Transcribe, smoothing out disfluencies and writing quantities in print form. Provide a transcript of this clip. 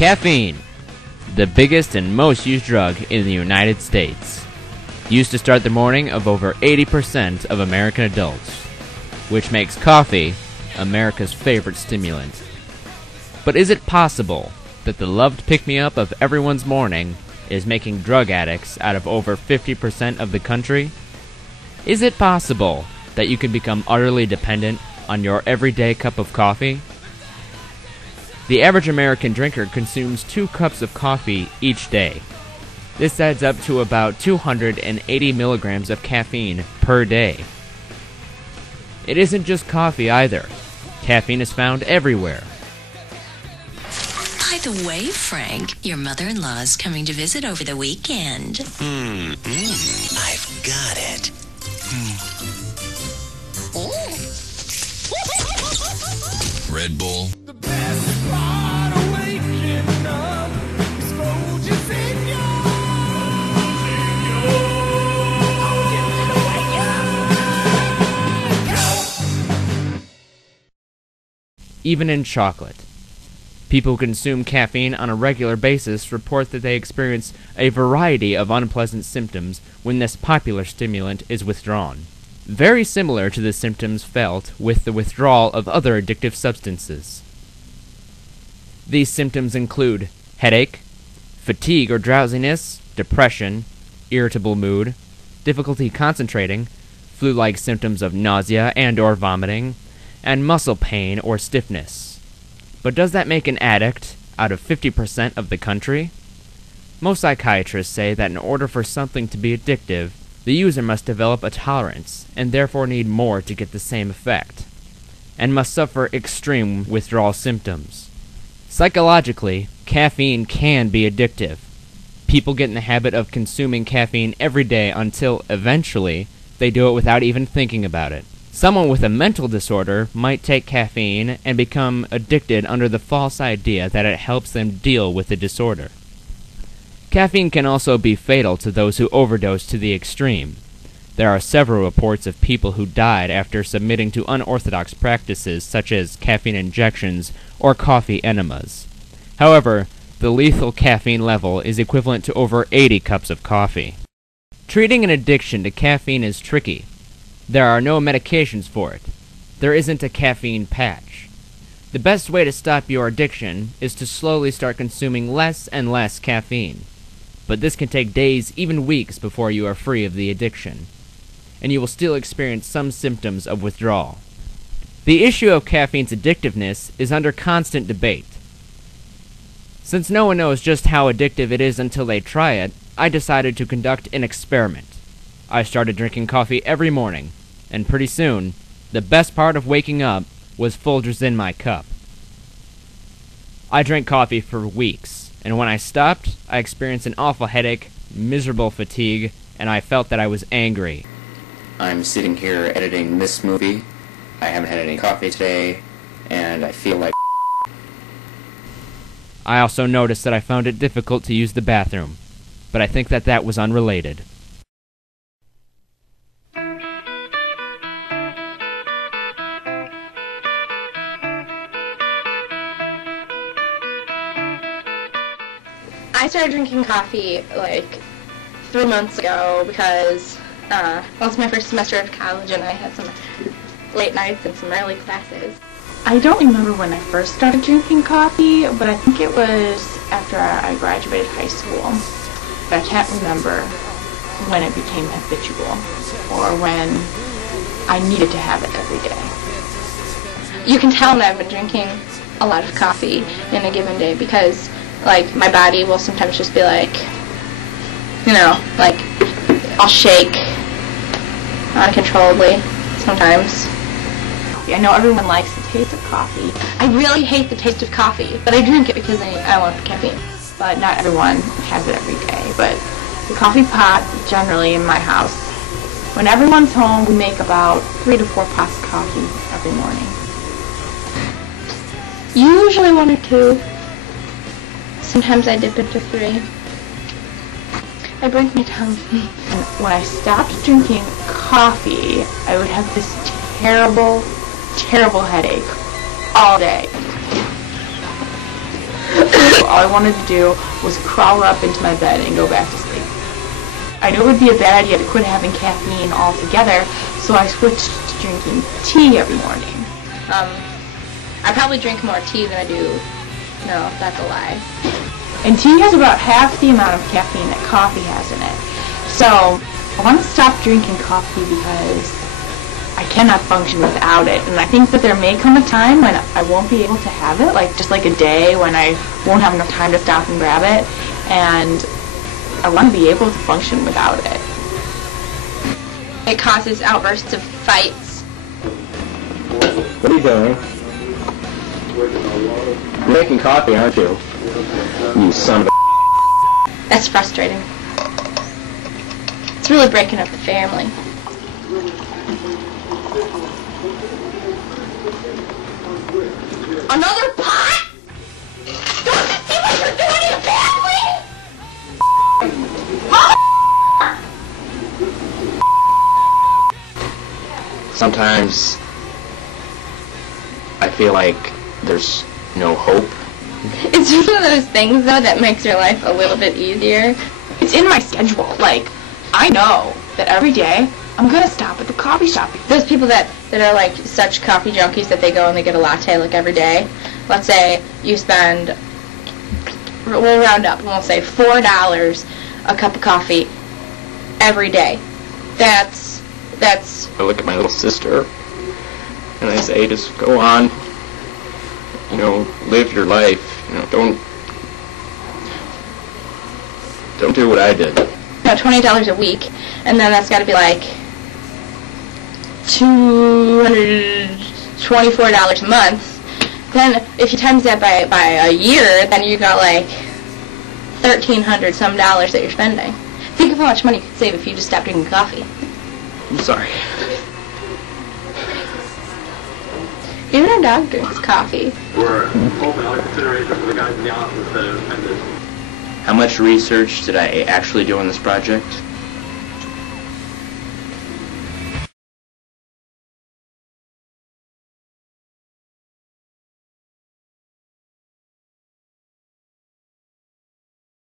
Caffeine, the biggest and most used drug in the United States, used to start the morning of over 80% of American adults, which makes coffee America's favorite stimulant. But is it possible that the loved pick-me-up of everyone's morning is making drug addicts out of over 50% of the country? Is it possible that you can become utterly dependent on your everyday cup of coffee? The average American drinker consumes 2 cups of coffee each day. This adds up to about 280 milligrams of caffeine per day. It isn't just coffee either. Caffeine is found everywhere. By the way, Frank, your mother-in-law's coming to visit over the weekend. I've got it. Red Bull. The best part of waking up is Folgers in Even in chocolate. People who consume caffeine on a regular basis report that they experience a variety of unpleasant symptoms when this popular stimulant is withdrawn, very similar to the symptoms felt with the withdrawal of other addictive substances. These symptoms include headache, fatigue or drowsiness, depression, irritable mood, difficulty concentrating, flu-like symptoms of nausea and/or vomiting, and muscle pain or stiffness. But does that make an addict out of 50% of the country? Most psychiatrists say that in order for something to be addictive, the user must develop a tolerance and therefore need more to get the same effect, and must suffer extreme withdrawal symptoms. Psychologically, caffeine can be addictive. People get in the habit of consuming caffeine every day until, eventually, they do it without even thinking about it. Someone with a mental disorder might take caffeine and become addicted under the false idea that it helps them deal with the disorder. Caffeine can also be fatal to those who overdose to the extreme. There are several reports of people who died after submitting to unorthodox practices such as caffeine injections or coffee enemas. However, the lethal caffeine level is equivalent to over 80 cups of coffee. Treating an addiction to caffeine is tricky. There are no medications for it. There isn't a caffeine patch. The best way to stop your addiction is to slowly start consuming less and less caffeine. But this can take days, even weeks, before you are free of the addiction, and you will still experience some symptoms of withdrawal. The issue of caffeine's addictiveness is under constant debate. Since no one knows just how addictive it is until they try it, I decided to conduct an experiment. I started drinking coffee every morning, and pretty soon, the best part of waking up was Folgers in my cup. I drank coffee for weeks, and when I stopped, I experienced an awful headache, miserable fatigue, and I felt that I was angry. I'm sitting here editing this movie. I haven't had any coffee today, and I feel like I also noticed that I found it difficult to use the bathroom, but I think that was unrelated. I started drinking coffee like 3 months ago because well, it's my first semester of college and I had some late nights and some early classes. I don't remember when I first started drinking coffee, but I think it was after I graduated high school. But I can't remember when it became habitual or when I needed to have it every day. You can tell that I've been drinking a lot of coffee in a given day because like my body will sometimes just be like, you know, like I'll shake uncontrollably sometimes. I know everyone likes the taste of coffee. I really hate the taste of coffee, but I drink it because I want the caffeine. But not everyone has it every day. But the coffee pot, generally in my house, when everyone's home, we make about 3 to 4 pots of coffee every morning. Usually 1 or 2. Sometimes I dip into 3. I break my tongue. And when I stopped drinking coffee, I would have this terrible headache all day. all I wanted to do was crawl up into my bed and go back to sleep. I knew it would be a bad idea to quit having caffeine altogether, so I switched to drinking tea every morning. I probably drink more tea than I do. No, that's a lie. And tea has about half the amount of caffeine that coffee has in it. So I want to stop drinking coffee because I cannot function without it. And I think that there may come a time when I won't be able to have it, like just like a day when I won't have enough time to stop and grab it. And I want to be able to function without it. It causes outbursts of fights. What are you doing? You're making coffee, aren't you? You son of a... That's frustrating. It's really breaking up the family. Another pot? Don't you see what you're doing to the family? Sometimes I feel like there's no hope. It's one of those things, though, that makes your life a little bit easier. It's in my schedule. Like, I know that every day I'm going to stop at the coffee shop. Those people that are like such coffee junkies that they go and they get a latte like every day. Let's say you spend, we'll round up and we'll say $4 a cup of coffee every day. That's I look at my little sister and I say, just go on, you know, live your life, you know, don't do what I did. $20 a week, and then that's got to be like $224 a month. Then if you times that by a year, then you got like $1,300 some dollars that you're spending. Think of how much money you could save if you just stopped drinking coffee. I'm sorry. Even our dog drinks coffee. We're open on consideration for the guys in the office that have attended. How much research did I actually do on this project?